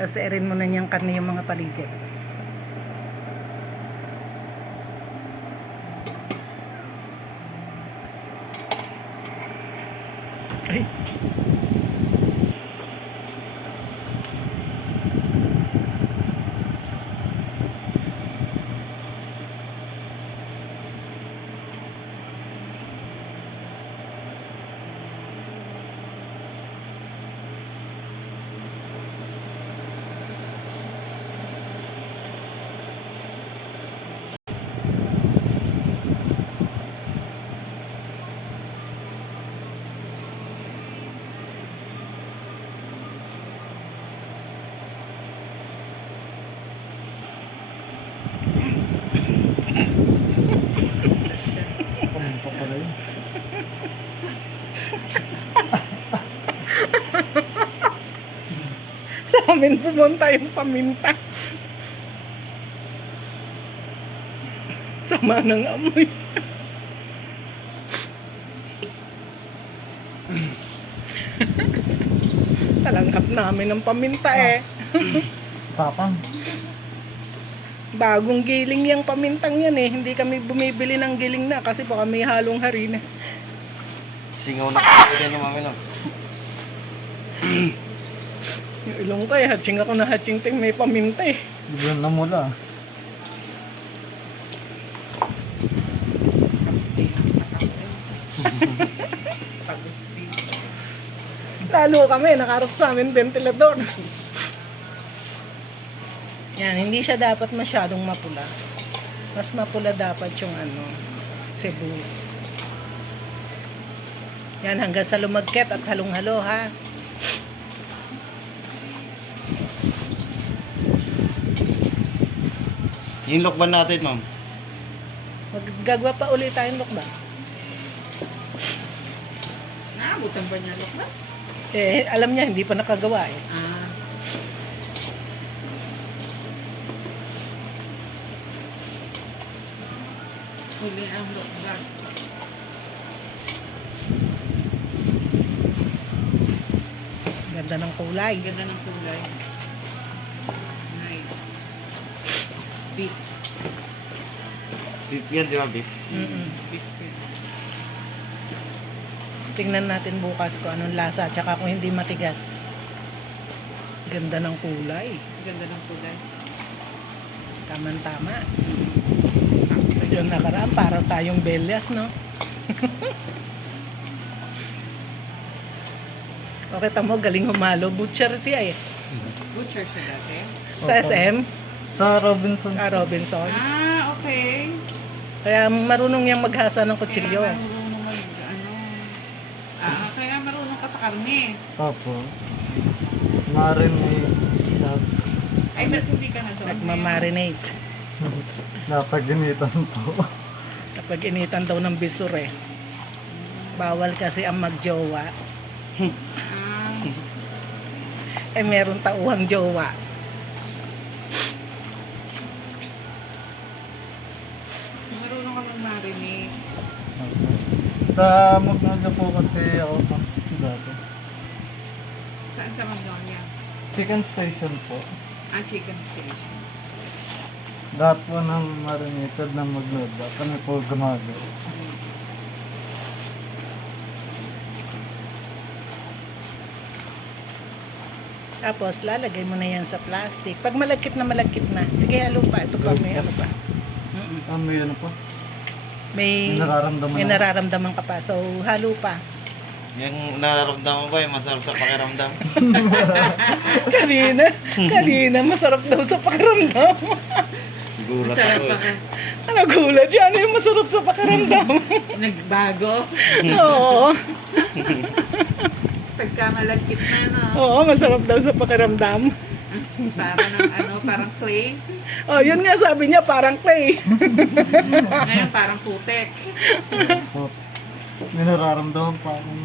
Tapos erin mo na niyang karne yung mga paligid. Ay. Paminta pala yun. Sa amin pumunta yung paminta. Sama ng amoy. Talanghap namin ng paminta eh. Tapang. Bagong giling yung pamintang yan eh. Hindi kami bumibili ng giling na kasi baka may halong harina. Singaw na kayo din ng mami no. Yung ilong ko eh, hatching ako na hatching ting may paminta eh. Diyan na mula. Lalo kami, nakaharap sa amin ventilador. Yan, hindi siya dapat masyadong mapula. Mas mapula dapat yung Cebu. Yan, hanggang sa lumagket at halong-halo ha. Yung lokban natin ma'am. Maggagawa pa ulit tayong lokba. Naabutan ba niya lokba? Eh, alam niya, hindi pa nakagawa eh. Ah. Huli ang lokba. Ganda ng kulay. Ganda ng kulay. Nice. Beef. Beef yan, di ba beef? Mm-mm. Beef yun. Tingnan natin bukas kung anong lasa tsaka kung hindi matigas. Ganda ng kulay. Ganda ng kulay. Tama-tama. Yung nakaraan, para tayong belyas, no? Okay, tamo, galing humalo. Butcher siya eh. Butcher siya dati. Sa Opo. SM, Sa Robinson. Robinsons. Ah, okay. Kaya marunong niyang maghasa ng kutsilyo. Kaya marunong kaya marunong ka sa karne. Opo. Marinate. Ay, ba't hindi ka na doon? Nagmamarinate. Napaginitan po. Kapag initan daw ng bisur eh. Bawal kasi ang magjowa. Ah, Eh, meron tauhang jowa. so marunong ka mag-marinate. Opo. Sa Magnolia po kasi ako dati. Saan sa Magnolia? Chicken station po. Ah, chicken station. Lahat po ng marinated ng Magnolia. Kami po gumagawa. Tapos, lalagay mo na yan sa plastic. Pag malagkit na, sige, halo pa. Ito pa, may ano pa. Mm-mm. May ano po? May, May nararamdaman may ako. nararamdaman ka pa. So, halo pa. Yung nararamdaman ba yung masarap sa pakiramdam? Kanina, masarap daw sa pakiramdam. Gulat Masarap ako pa eh. ka. Ano gulat siya? Ano yung masarap sa pakiramdam? Nagbago. Oo. Pagka malagkit na, no? Oo, masarap daw sa pakiramdam. Parang clay. Oh, yun nga sabi niya, parang clay. Ngayon, parang putek. Po. May nararamdaman pa akong